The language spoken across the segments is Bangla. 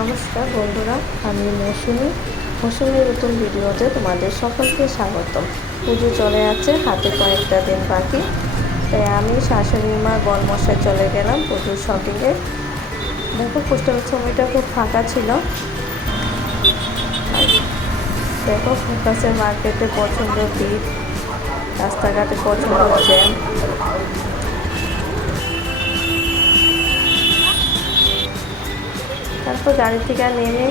নমস্কার বন্ধুরা, আমি মৌসুমীর নতুন ভিডিওতে তোমাদের সকলকে স্বাগতম। পুজো চলে যাচ্ছে, হাতে কয়েকটা দিন বাকি, তাই আমি শাশুড়ি মা বরমশাই চলে গেলাম পুজোর শপিংয়ে। দেখো পোস্টাল ছবিটা খুব ফাঁকা ছিল। দেখো ফোকাসের মার্কেটে প্রচণ্ড ভিড়, রাস্তাঘাটে প্রচণ্ড জ্যাম। তারপর গাড়ি থেকে নেমে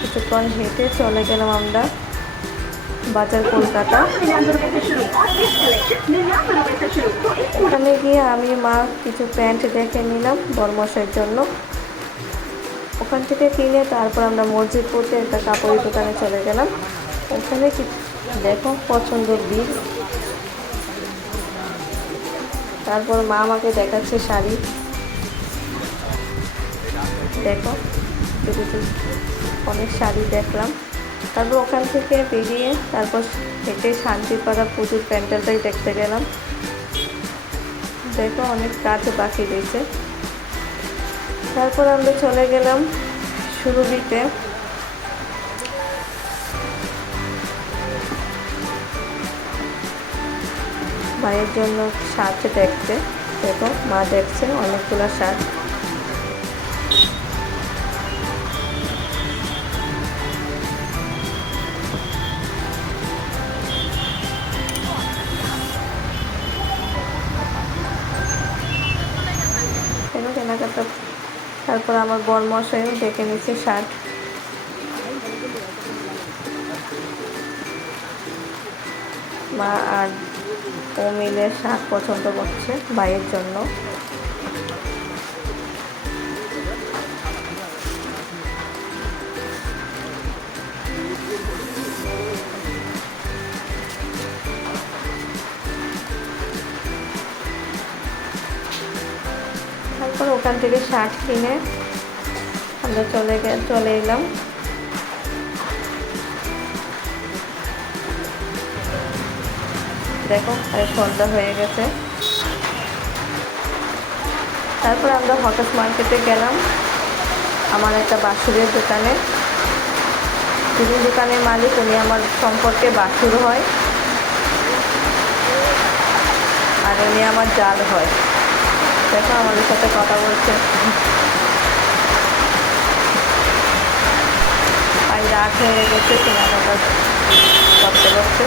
কিছুক্ষণ হেঁটে চলে গেলাম আমরা বাজার কলকাতা। ওখানে গিয়ে আমি মা কিছু প্যান্ট দেখে নিলাম বরমশাইয়ের জন্য। ওখান থেকে কিনে তারপর আমরা মসজিদ পড়তে একটা কাপড়ের দোকানে চলে গেলাম। ওখানে দেখো পছন্দ ভিড়। তারপর মা আমাকে দেখাচ্ছে শাড়ি। দেখো অনেক শাড়ি দেখলাম। তারপর ওখান থেকে বেরিয়ে তারপর হেঁটে শান্তিপাড়া পুজোর প্যান্ডেলটাই দেখতে গেলাম। দেখো অনেক কাজ বাকি রয়েছে। তারপর আমরা চলে গেলাম সুরভিতে। মায়ের জন্য শার্ট দেখতে। দেখো মা দেখছে অনেকগুলো শার্ট। কেনাকাটা। তারপর আমার বরমশাইও দেখে নিচ্ছে শার্ট। মা আর ও মিলে শার্ট পছন্দ করছে ভাইয়ের জন্য। তারপর ওখান থেকে শার্ট কিনে আমরা চলে এলাম। দেখো সন্ধ্যা হয়ে গেছে। তারপর আমরা হঠাৎ মার্কেটে গেলাম আমার একটা বাছুরের দোকানে। যিনি দোকানের মালিক উনি আমার সম্পর্কে বাছুর হয়, আর উনি আমার জাল হয়। দেখো আমাদের সাথে কথা বলছে। আর রাত হয়ে গেছে, কেনাকাটা করতে করতে।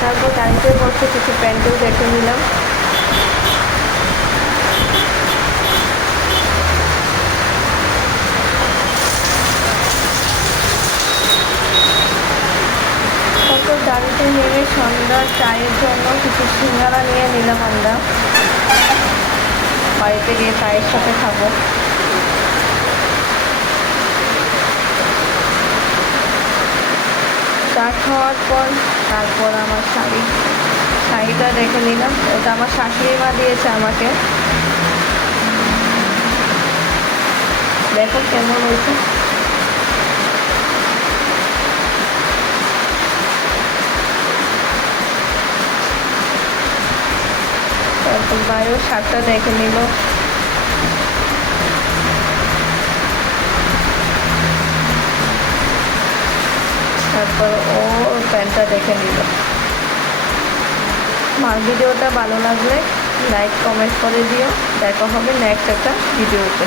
তারপর গাড়িতে বসে কিছু প্যান্টেও দেখে নিলাম। তারপর গাড়িতে নেমে সন্ধ্যার চায়ের জন্য কিছু সিঙ্গারা নিয়ে নিলাম আমরা। বাড়িতে গিয়ে চায়ের সাথে খাবো। চা খাওয়ার পর তারপর আমার শাড়িটা দেখে নিলাম। ওটা আমার শাশুড়ি মা দিয়েছে আমাকে। দেখো কেমন হয়েছে। তারপর ভাইও শার্টটা দেখে নিল। তারপর ও প্যান্টটা দেখে নিল। আমার ভিডিওটা ভালো লাগলে লাইক কমেন্ট করে দিও। দেখা হবে নেক্সট একটা ভিডিওতে।